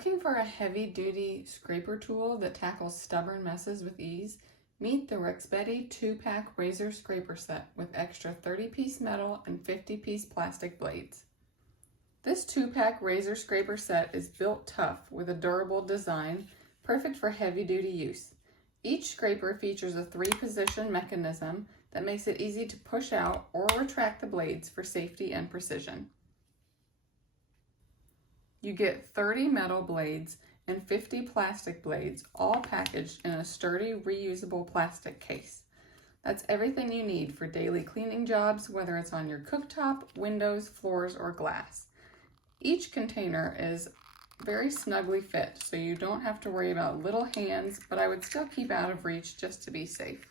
Looking for a heavy-duty scraper tool that tackles stubborn messes with ease? Meet the Rexbetti 2-pack razor scraper set with extra 30-piece metal and 50-piece plastic blades. This 2-pack razor scraper set is built tough with a durable design, perfect for heavy-duty use. Each scraper features a 3-position mechanism that makes it easy to push out or retract the blades for safety and precision. You get 30 metal blades and 50 plastic blades, all packaged in a sturdy, reusable plastic case. That's everything you need for daily cleaning jobs, whether it's on your cooktop, windows, floors, or glass. Each container is very snugly fit, so you don't have to worry about little hands, but I would still keep out of reach just to be safe.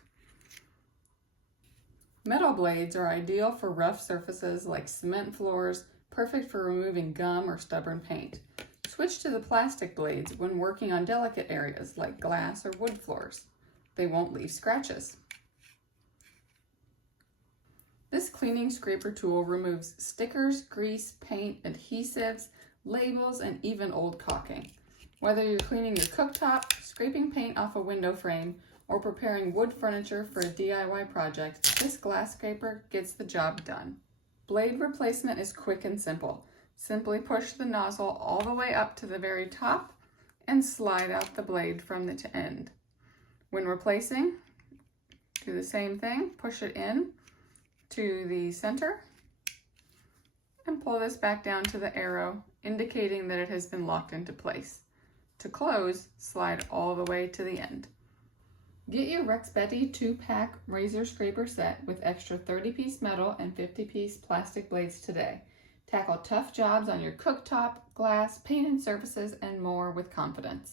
Metal blades are ideal for rough surfaces like cement floors, perfect for removing gum or stubborn paint. Switch to the plastic blades when working on delicate areas like glass or wood floors. They won't leave scratches. This cleaning scraper tool removes stickers, grease, paint, adhesives, labels, and even old caulking. Whether you're cleaning your cooktop, scraping paint off a window frame, or preparing wood furniture for a DIY project, this glass scraper gets the job done. Blade replacement is quick and simple. Simply push the nozzle all the way up to the very top and slide out the blade from the end. When replacing, do the same thing. Push it in to the center and pull this back down to the arrow, indicating that it has been locked into place. To close, slide all the way to the end. Get your Rexbetti 2-pack razor scraper set with extra 30-piece metal and 50-piece plastic blades today. Tackle tough jobs on your cooktop, glass, painted surfaces, and more with confidence.